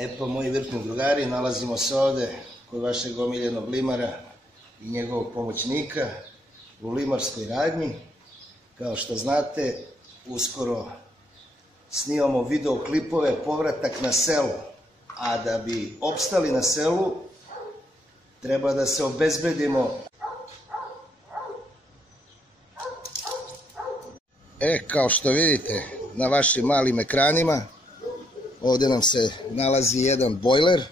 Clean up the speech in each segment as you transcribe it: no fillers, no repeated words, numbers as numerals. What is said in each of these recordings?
E pa, moji vrtni drugari, nalazimo se ovde kod vašeg omiljenog limara i njegovog pomoćnika u limarskoj radnji. Kao što znate, uskoro snimamo videoklipove povratak na selo, a da bi opstali na selu treba da se obezbedimo. Kao što vidite na vašim malim ekranima, ovde nam se nalazi jedan bojler.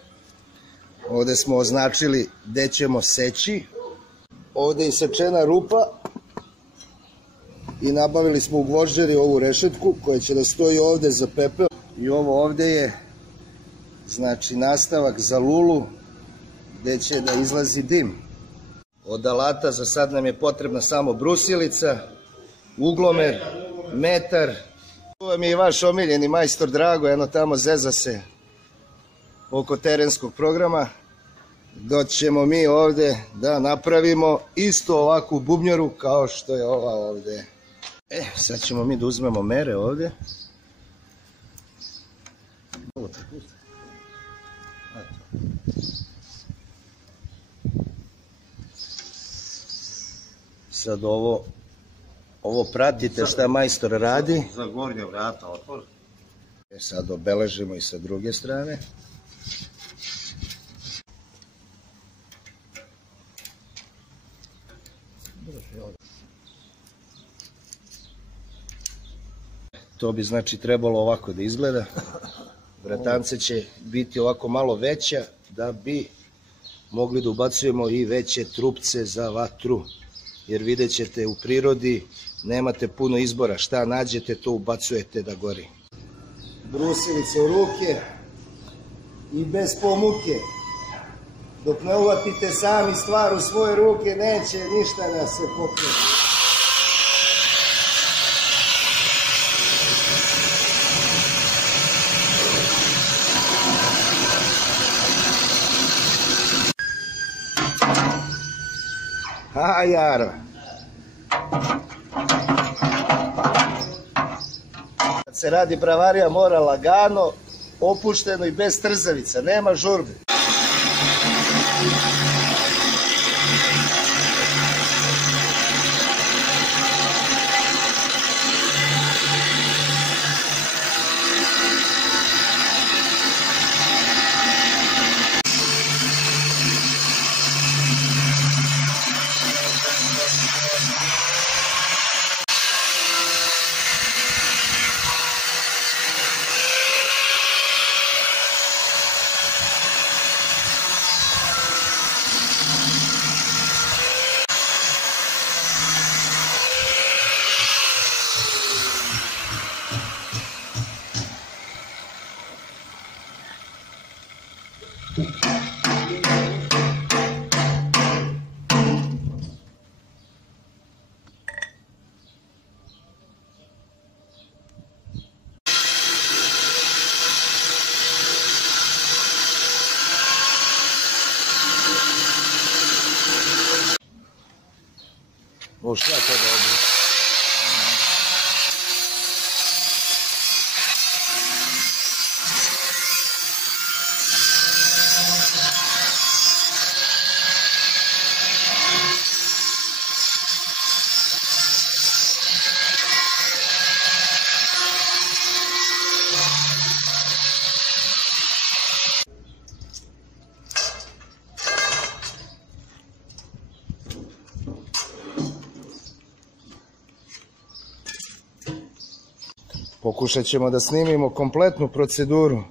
Ovde smo označili gde ćemo seći. Ovde je isečena rupa i nabavili smo u gvožđeri ovu rešetku koja će da stoji ovde za pepeo. I ovo ovde je, znači, nastavak za lulu gde će da izlazi dim. Od alata za sad nam je potrebna samo brusilica, uglomer, metar. Tu vam je i vaš omiljeni majstor Drago, eno tamo zeza se oko terenskog programa. Doći ćemo mi ovde da napravimo isto ovakvu bubnjaru kao što je ova ovde. Sad ćemo mi da uzmemo mere ovde. Sad ovo pratite šta majstor radi. Za gornje vrata otvor. Sad obeležimo i sa druge strane. To bi, znači, trebalo ovako da izgleda. Vratance će biti ovako malo veća da bi mogli da ubacujemo i veće trupce za vatru. Jer vidjet ćete, u prirodi nemate puno izbora. Šta nađete, to ubacujete da gori. Brusilice u ruke i bez pomuke. Dok ne uvatite sami stvar u svoje ruke, neće ništa da se pokrije. Jaro. Kad se radi bravarija, mora lagano, opušteno i bez trzavica, nema žurbe. O, šta je to dobro? Pokušat ćemo da snimimo kompletnu proceduru.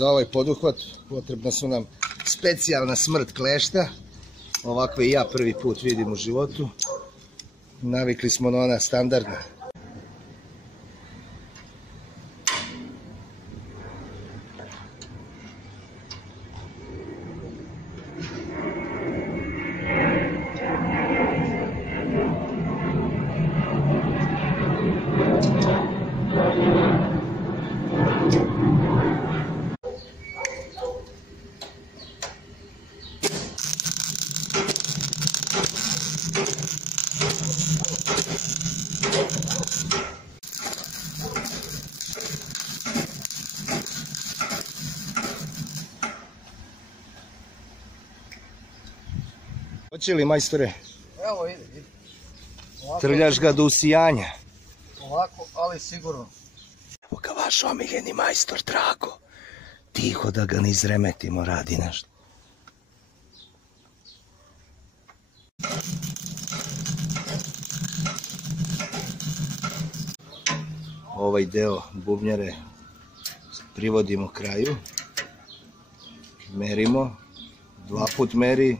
Za ovaj poduhvat potrebna su nam specijalna smrt klešta. Ovakve i ja prvi put vidim u životu. Navikli smo na ona standardna. Hoće li, majstore? Evo ide. Trljaš ga do usijanja. Ovako, ali sigurno. Evo ga vaš omiljeni majstor Drago. Tiho da ga ne izremetimo, radi nešto. Ovaj deo bubnjare privodimo kraju. Merimo. 2 put meri.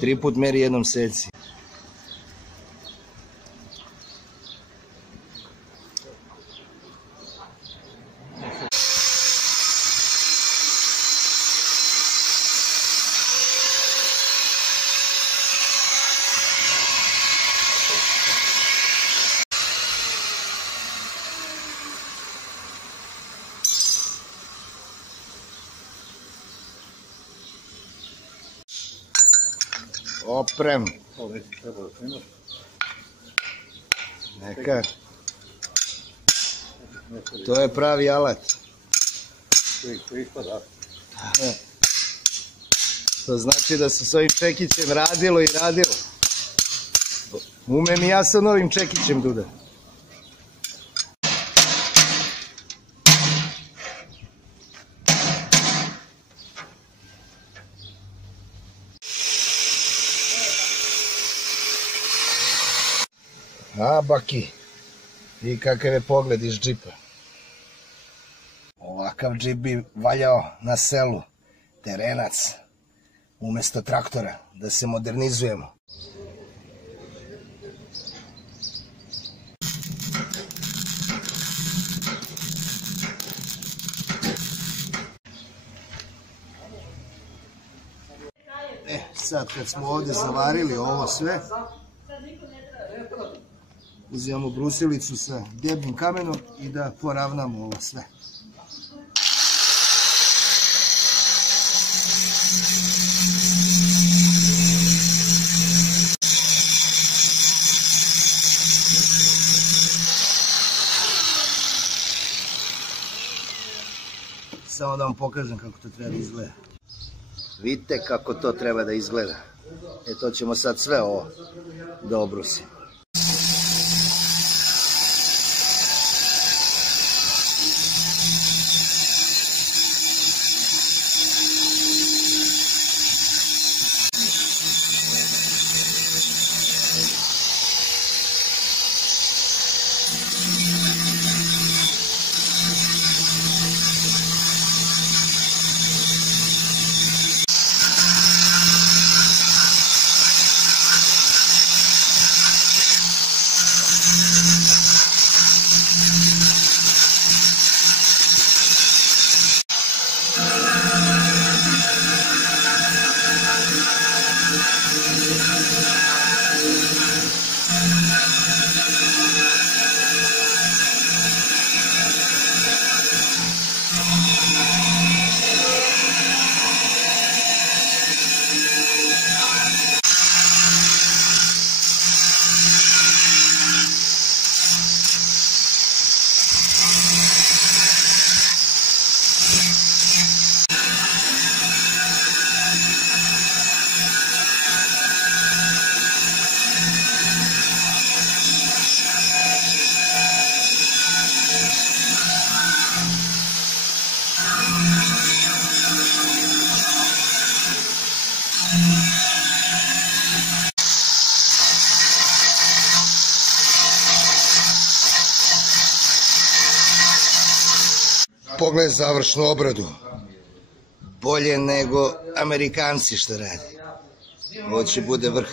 3 put meri, jednom seci. Oprem. Neka. To je pravi alat. To znači da se s ovim čekićem radilo i radilo. Umem i ja sa novim čekićem, Duda. A, Baki, i kakav je pogled iz džipa. Ovakav džip bi valjao na selu, terenac, umesto traktora, da se modernizujemo. Sad kad smo ovdje zavarili ovo sve, uzimamo brusilicu sa debljim kamenom i da poravnamo ovo sve. Samo da vam pokažem kako to treba da izgleda. Vidite kako to treba da izgleda. To ćemo sad sve ovo da obrusimo. Pogled završnu obradu. bolje nego Amerikanci što radi. Ovo će bude vrh.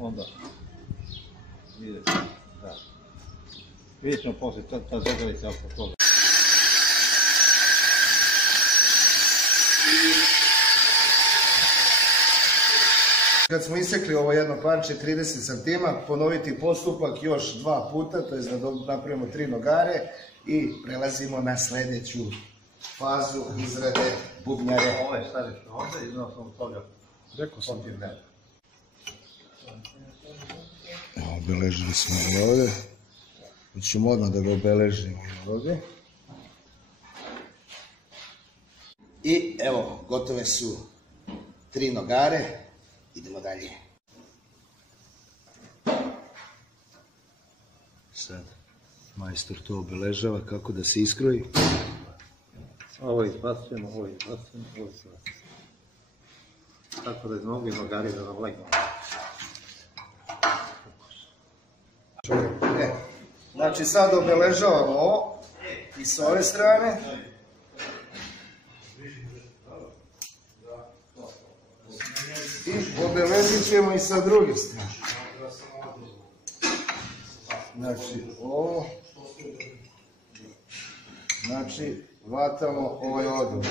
Onda vidjet ćemo poslije ta zegalica oko toga. Kad smo isekli ovo jedno parče 30 cm, ponoviti postupak još 2 puta, to je da napravimo 3 nogare i prelazimo na sledeću fazu izrade bubnjare. Ovo je staviš ovdje i znao sam toga. Rekao sam ti ne. Obeležili smo ovdje. Hoćemo odmah da ga obeležimo ovdje. I evo, gotove su 3 nogare. Idemo dalje. Sad majstor to obeležava kako da se iskroji. Ovo izbacujemo, ovo izbacujemo, ovo izbacujemo. Tako da iz mnogi nogari da navlegamo. Znači sad obeležavamo ovo i s ove strane. I obeležit ćemo i sa druge strane. Znači ovo. Znači vatamo ovaj odmah.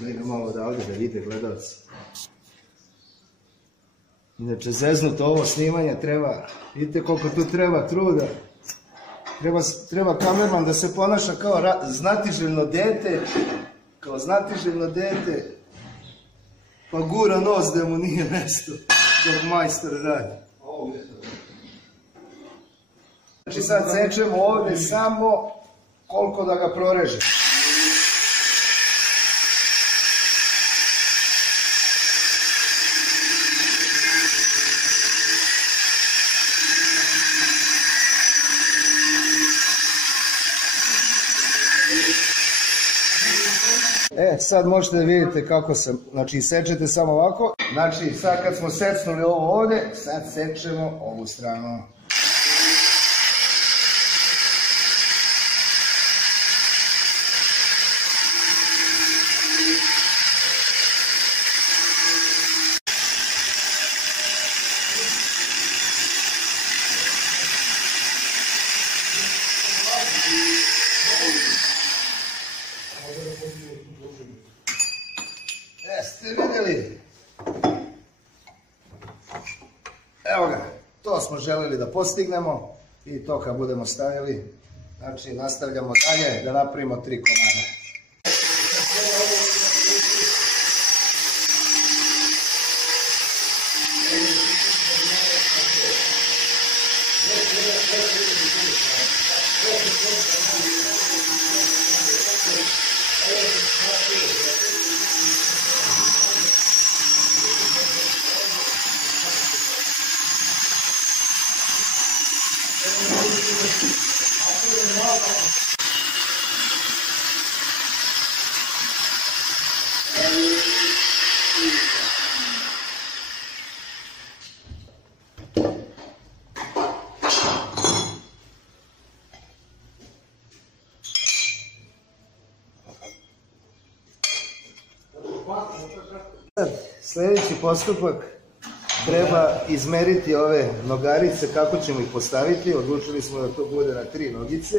Idemo malo odavde da vide gledalci. Inače, zeznuto ovo snimanje treba, vidite koliko tu treba truda. Treba kamerman da se ponaša kao znatiželjno dete, pa gura nos da mu nije mesto dok majstor radi. Znači sad sečemo ovdje samo koliko da ga prorežemo. Sad možete da vidite kako sam, znači sečete samo ovako, znači sad kad smo secnuli ovo ovdje, sad sečemo ovu stranu. Jeste vidjeli? Evo ga, to smo želeli da postignemo i to kad budemo stavili, znači nastavljamo dalje da napravimo 3 komada. Sljedeći postupak, treba izmeriti ove nogarice, kako ćemo ih postaviti. Odlučili smo da to bude na 3 nogice.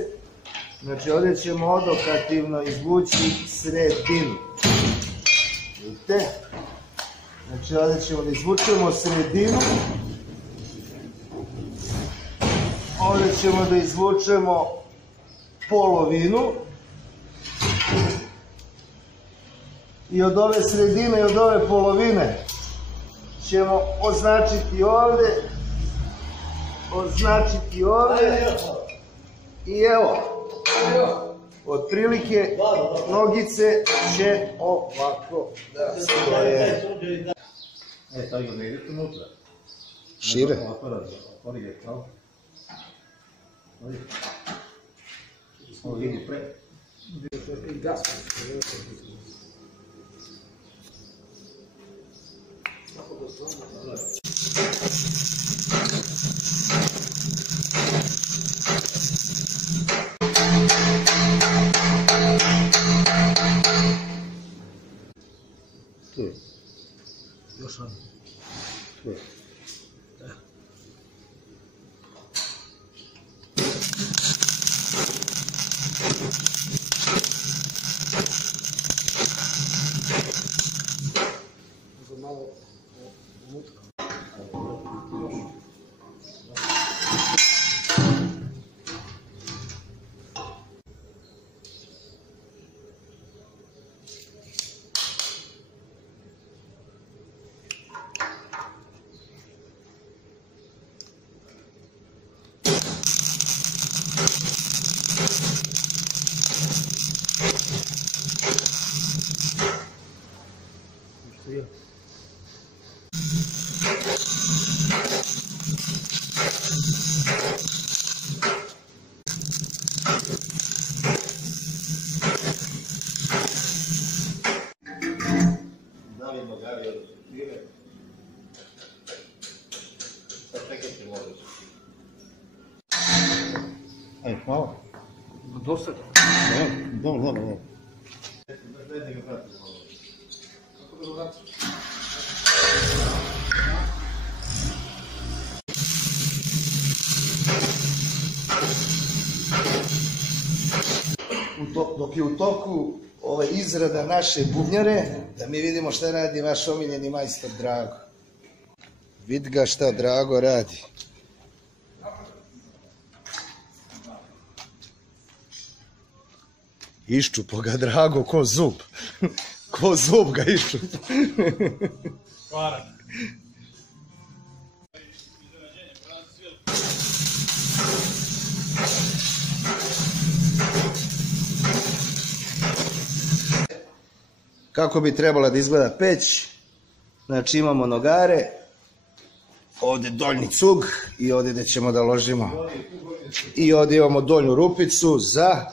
Znači ovdje ćemo odokativno izvući sredinu. Vidite? Znači ovdje ćemo da izvučemo sredinu. Ovdje ćemo da izvučemo polovinu. I od ove sredine i od ove polovine ćemo označiti ovdje, i evo, otprilike nogice će ovako da stoje. Sad ga ne idete unutra. Šire? Još ono. Malo unutra. Hvala. Dosad. Dobro. Kako da vracaš? Dok je u toku izrada naše bubnjare, da mi vidimo šta radi vaš omiljeni majstor Drago. Vid ga šta Drago radi. Iščupo ga Drago ko zub. Ko zub ga iščupo. Hvala. Kako bi trebala da izgleda peć? Znači imamo nogare, ovdje doljni cug i ovdje gdje ćemo da ložimo. I ovdje imamo doljnu rupicu za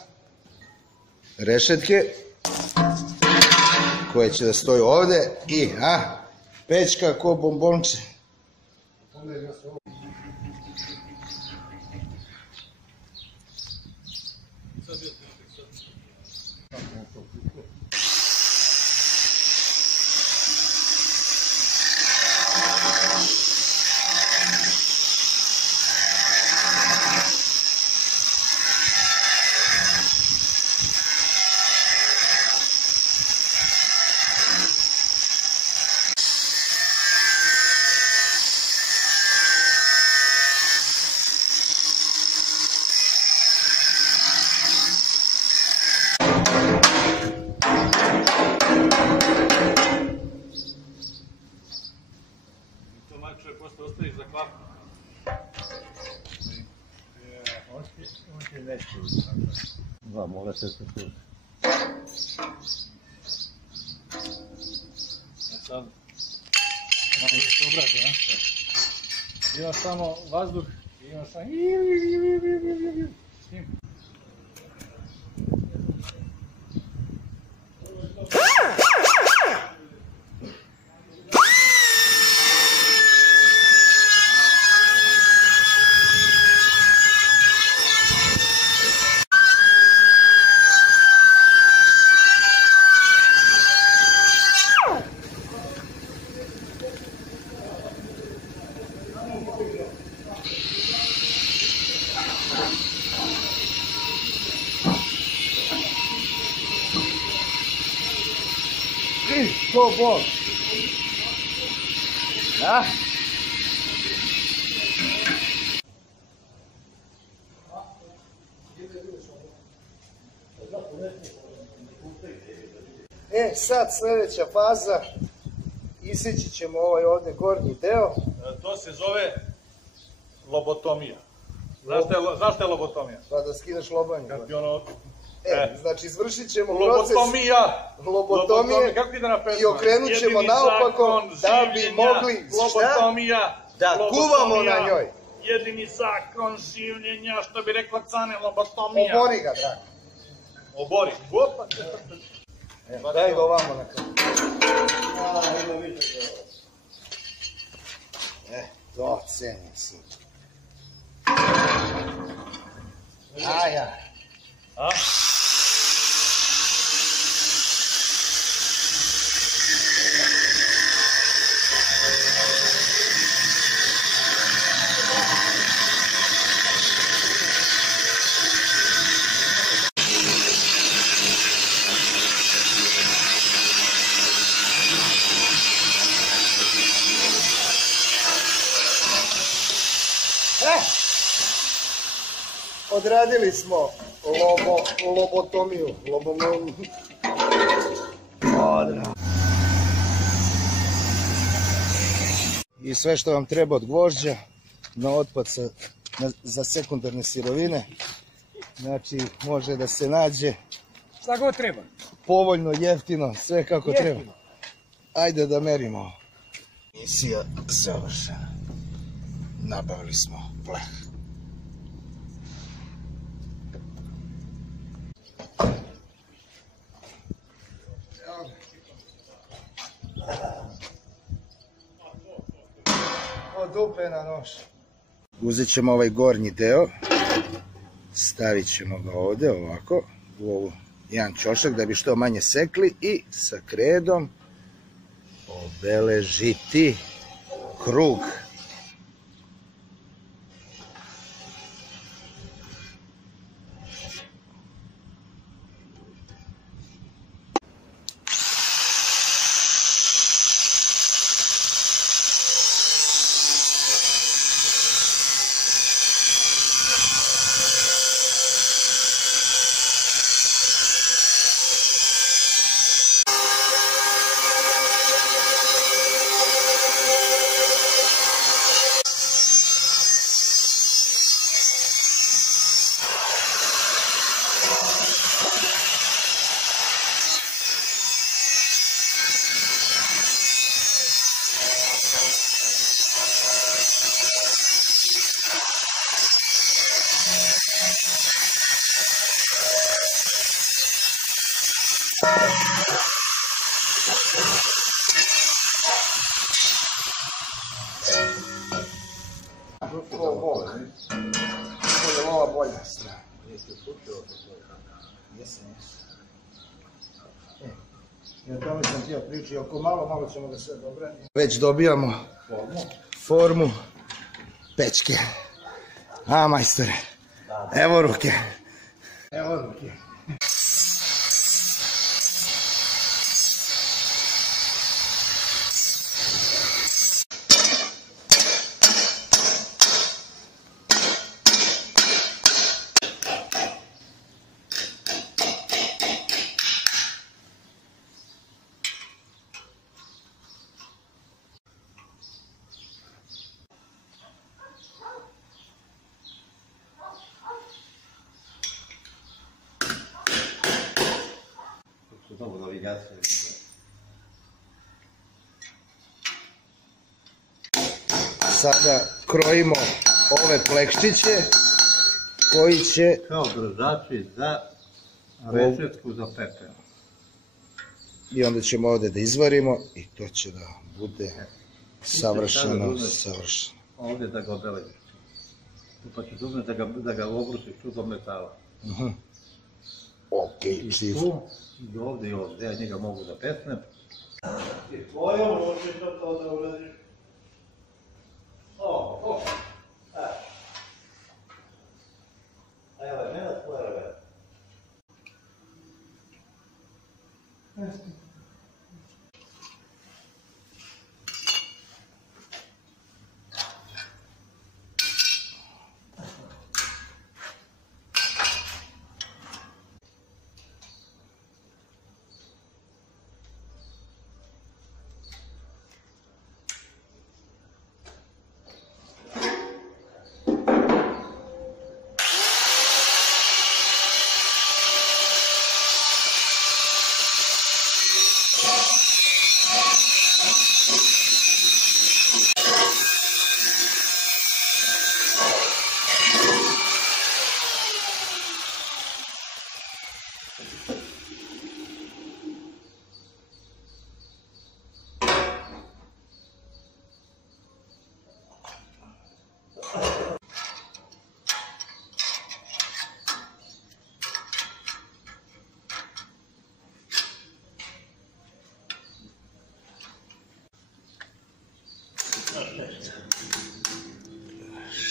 rešetke koje će da stoji ovdje i pećka ko bombonče. Posle ostaviš za klapu. On će nešto. Da, mora se tu. Sad, malo se obrati, imaš samo vazduh, imaš samo s njim. Ko Bog? Da? Sad sljedeća faza, iseći ćemo ovaj ovdje gornji deo. To se zove lobotomija. Znaš šta je lobotomija? Pa da skineš lobanju. Kad ti ono... Znači izvršit ćemo proces lobotomije. Kako ti da napravimo? I okrenut ćemo naopako da bi mogli lobotomija, da kuvamo na njoj. jedini zakon življenja, što bi rekla Cane, lobotomija. Obori ga, dragi. Obori. Opa, Daj ga ovamo na kraju. To cenim si. Aja. A? Odradili smo lobotomiju. I sve što vam treba od gvožđa na otpad za sekundarne sirovine. Znači, može da se nađe Šta god treba. povoljno, jeftino, sve kako treba. Ajde da merimo. Misija završena. Nabavili smo pleh. Od dupe na nož. Uzet ćemo ovaj gornji deo, stavit ćemo ga ovdje ovako, u ovu jedan ćošak da bi što manje sekli i sa kredom obeležiti krug. Ova bolja strana. Ja tome sam htio pričati, oko malo ćemo ga sve dobrati. Već dobijamo formu pečke. A, majstore, evo ruke. Evo ruke. Sada krojimo ove plekščiće koji će... Kao držači za rečetku za pepeo. I onda ćemo ovdje da izvarimo i to će da bude savršeno. Ovdje da ga obeležiš. Pa ćeš uzeti da ga obrušiš tu do metala. Ok, I čiv. tu, i ovdje i ovdje. Ja njega mogu da pesnem. I tvojom ručitom to da uradiš. Elemena tvoja elemena.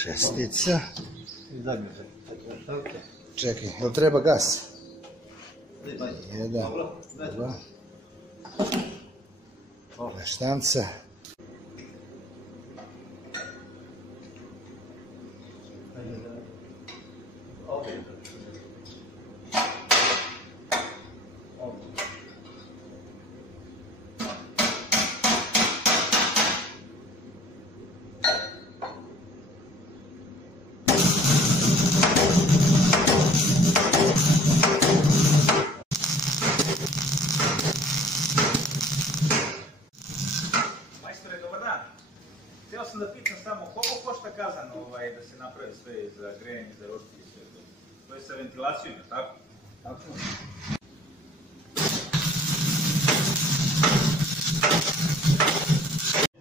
Šestica. Izdaj mi se štavke. Čekaj, jel treba gas? Jedan, dva. Štanca. Htio sam da pitam samo koliko košta kazan da se napravi sve za grejanje, za roštilj i sve to? To je sa ventilacijom, je tako? Tako.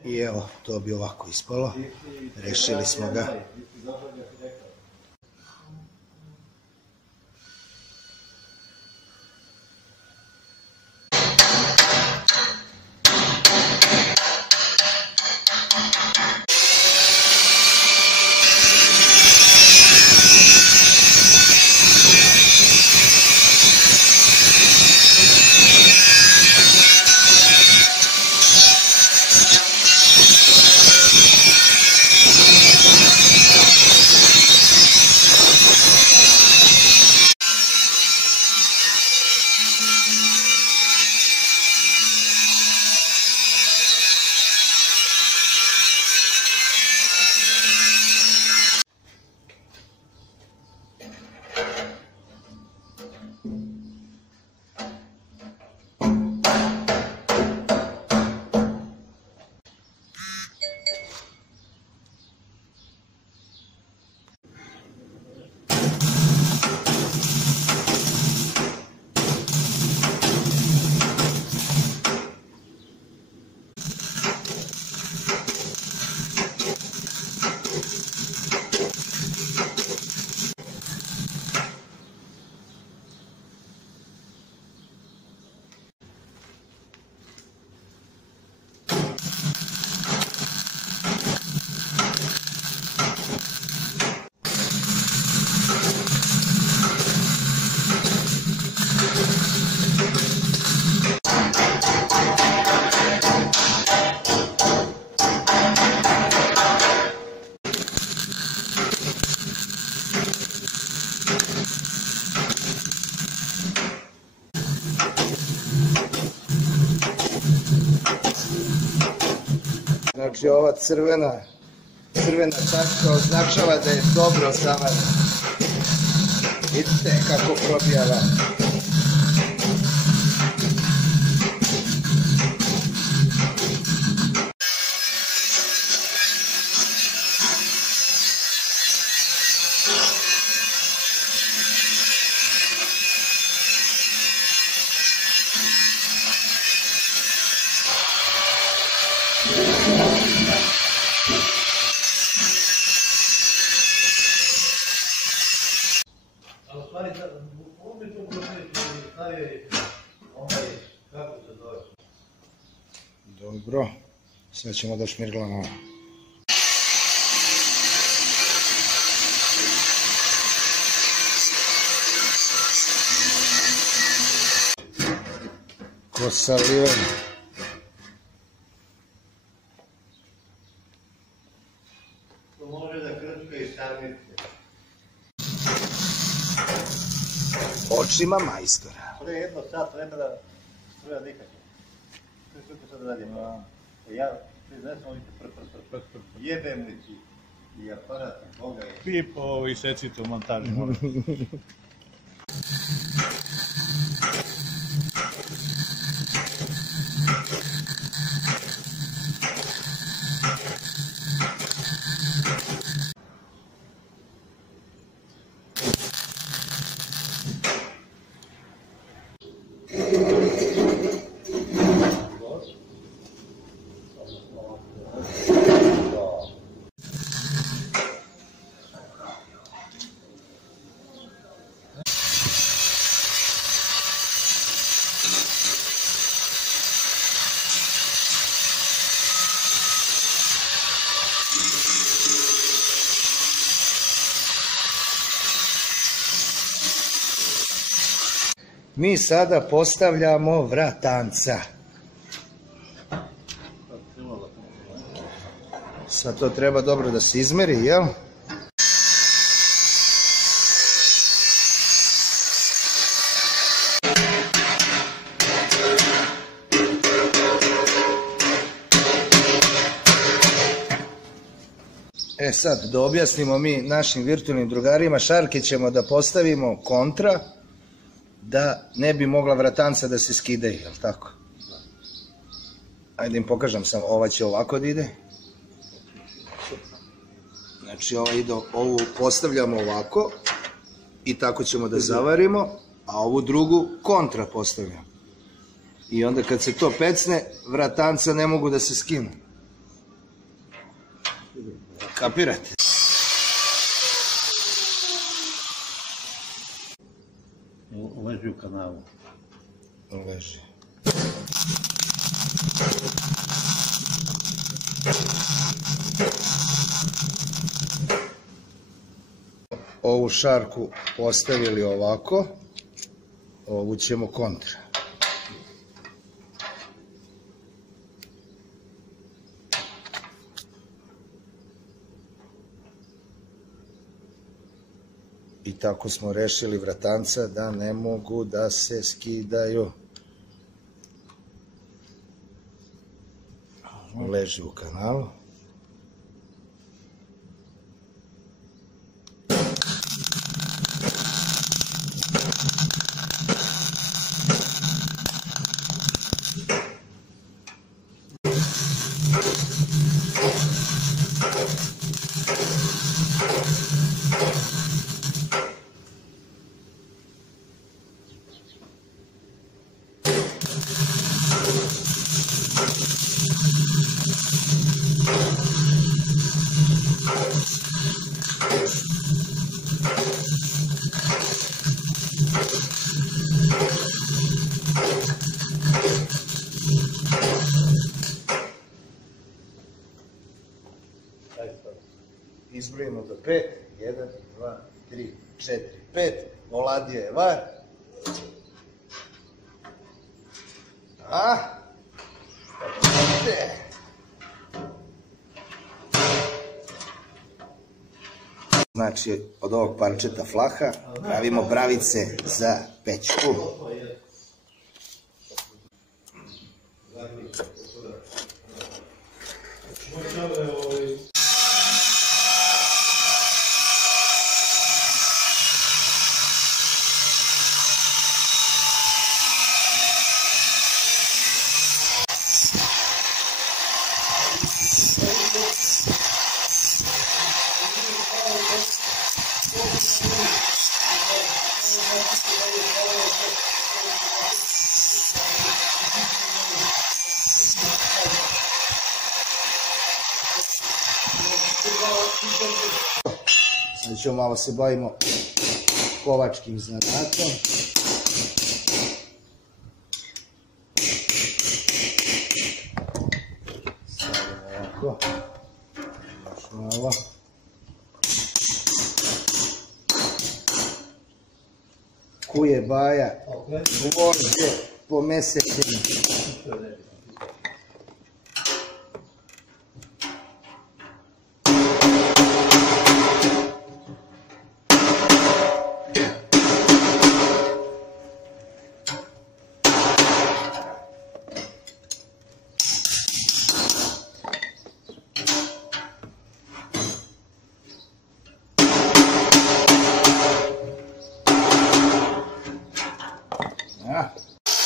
I evo, to bi ovako ispalo. Rešili smo ga. Znači ova crvena tačka označava da je dobro zavarana. Vidite kako probijava. A u stvari, ovdje ću prošliti stavi kako se zove. Dobro, sad ćemo da šmirglamo. Ko saliven. To može da krčka i samice. Očima majstora. Pre jedno sat vremena treba dihati. Sve što sad radim. Ja, ti znaš, oni te jebem li ti i aparat i Boga je. Pip i secite u montaži, molim. Mi sada postavljamo vratanca. Sad to treba dobro da se izmeri, jel? E sad, da objasnimo mi našim virtualnim drugarima, šarke ćemo da postavimo kontra, da ne bi mogla vratanca da se skide, jel tako? Ajde im pokažem sam, ova će ovako da ide. Znači ovu postavljamo ovako i tako ćemo da zavarimo, a ovu drugu kontra postavljamo. I onda kad se to pecne, vratanca ne mogu da se skinu. Kapirate? Leži u kanalu. Leži. Ovu šarku postavili ovako, ovu ćemo kontra. I tako smo rešili vratanca da ne mogu da se skidaju. Leži u kanalu. Izbrojimo do 5, 1, 2, 3, 4, 5, oladio je var. Znači, od ovog parčeta flaha pravimo bravice za pećku. Sad ćemo malo se bavimo kovačkim zanatom. Sad ovako. Još malo. Kuje baja, gvožđe po mesečinu.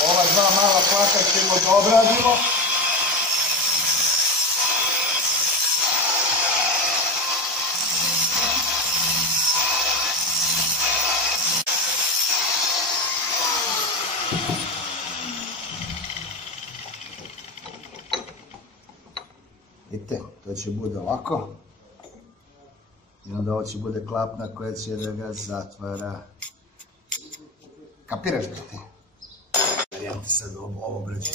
Ova dva mala plaka ćemo da obradimo. Vidite, to će bude ovako. I onda ovo će bude klapna koja će da ga zatvara. Kapiraš, brate? Varijante sad ovo obrađe.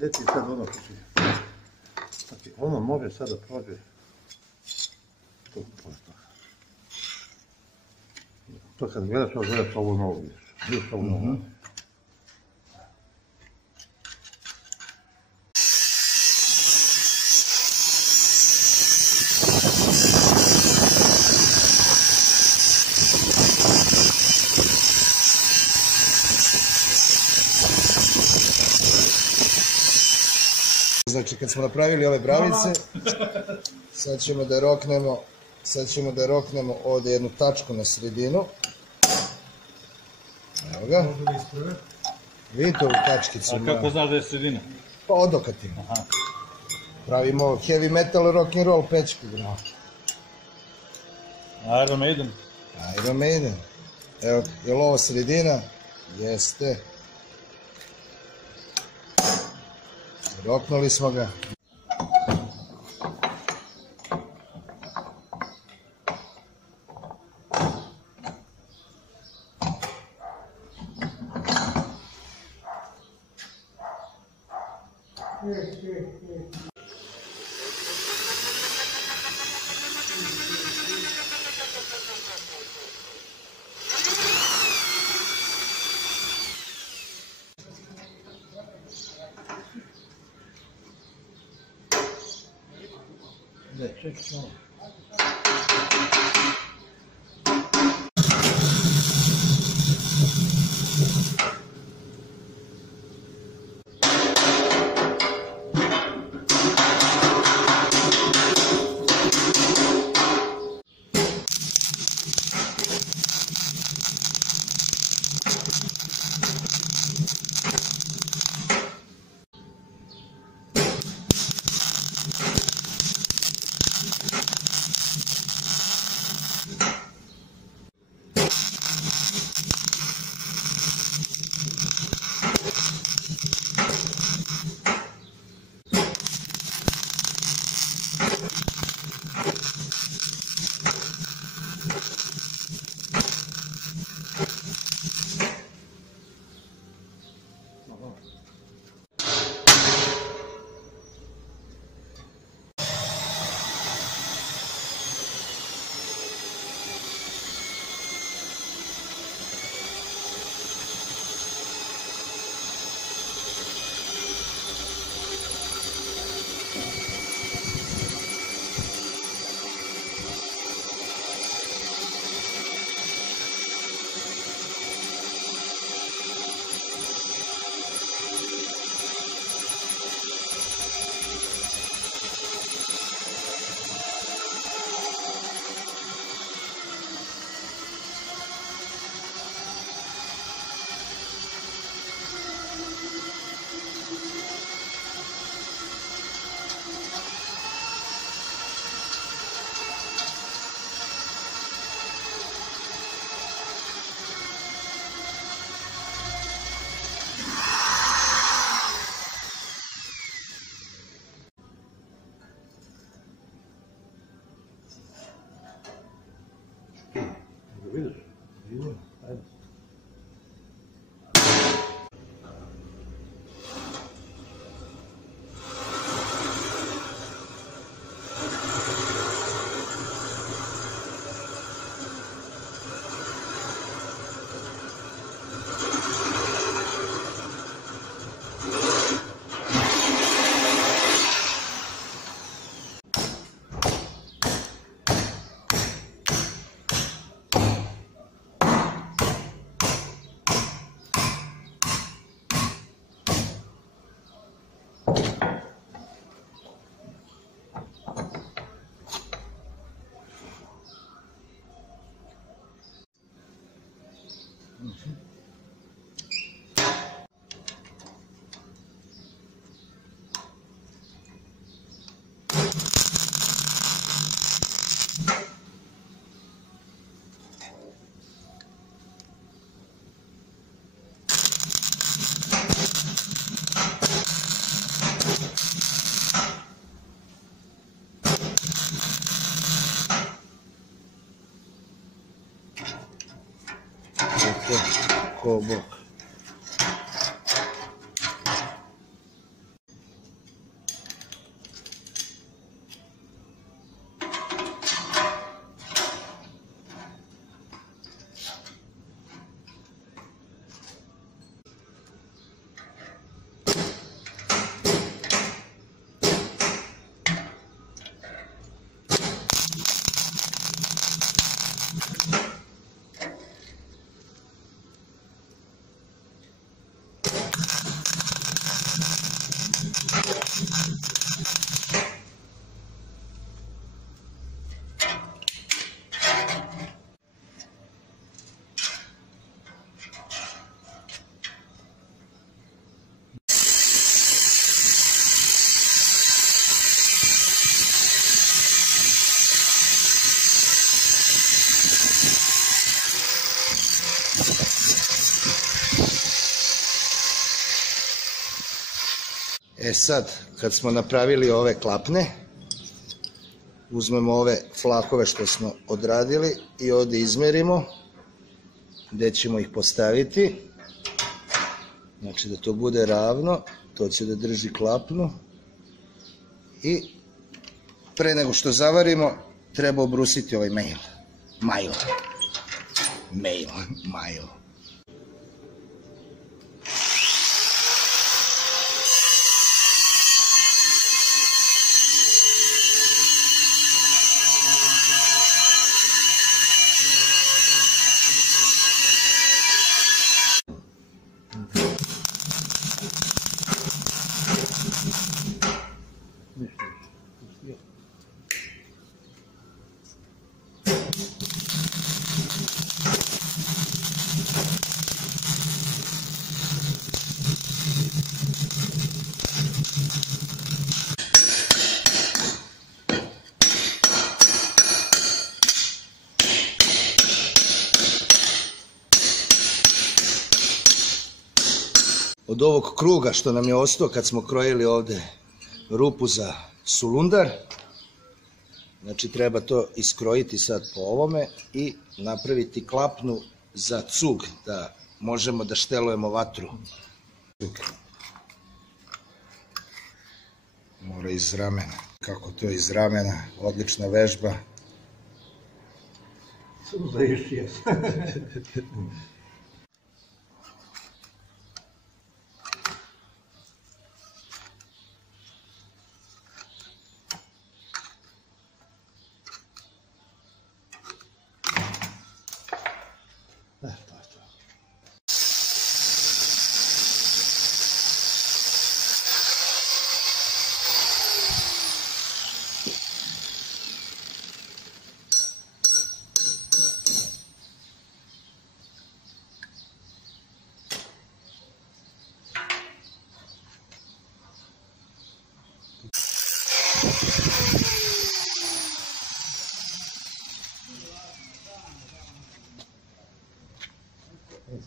Gde ti sad ono kući? Znači, ono može sad da prođe. To posto. To kad gledaš ovu novu, vidiš ovu novu. Znači kad smo napravili ove bravice, sad ćemo da roknemo ovdje jednu tačku na sredinu. Evo ga. Vidite ovu tačkicu? A kako znaš da je sredina? Pa odokativno. Pravimo heavy metal rock'n'roll pečku. Iron Maiden. Iron Maiden. Evo, je li ovo sredina? Jeste. Roknuli smo ga. Vidiš? Ajde. Ko bok. E sad, kad smo napravili ove klapne, uzmemo ove flakove što smo odradili i ovdje izmerimo gdje ćemo ih postaviti. Znači da to bude ravno, to će da drži klapnu. I pre nego što zavarimo, treba obrusiti ovaj mail. Od ovog kruga što nam je ostao kad smo krojili ovdje rupu za sulundar, znači treba to iskrojiti sad po ovome i napraviti klapnu za cug, da možemo da štelujemo vatru. Mora iz ramena. Kako to iz ramena? Odlična vežba.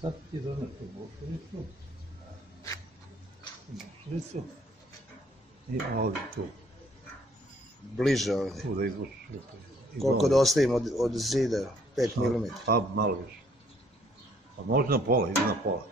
Sad ti doneš tu bušnicu i ovdje tu. Bliže ovdje. Tu da izvučiš. Koliko da ostavimo od zida? 5 mm. Pa malo više. Pa možda pola, ili na pola.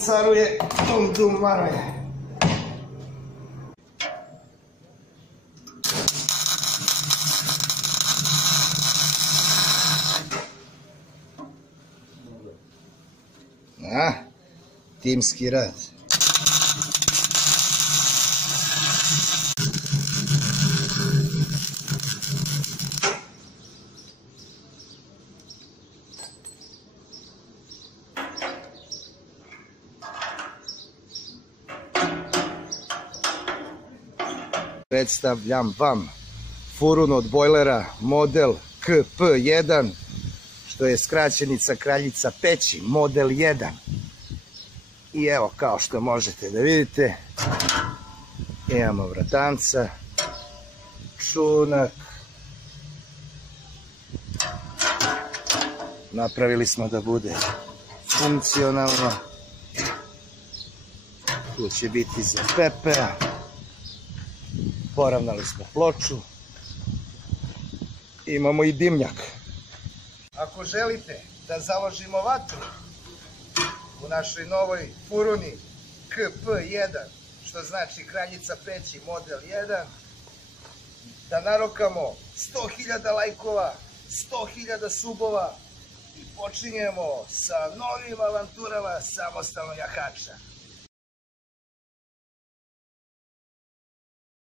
Caruje, dum maruje. Timski rad. Predstavljam vam furun od bojlera model KP1, što je skraćenica kraljica peći, model 1. I evo, kao što možete da vidite, imamo vratanca, čunak. Napravili smo da bude funkcionalno. Tu će biti za pepea. Poravnali smo ploču. Imamo i dimnjak. ako želite da založimo vatru u našoj novoj furuni KP1, što znači Kraljica peći model 1, da narokamo 100.000 lajkova, 100.000 subova i počinjemo sa novim avanturama samostalnog jahača.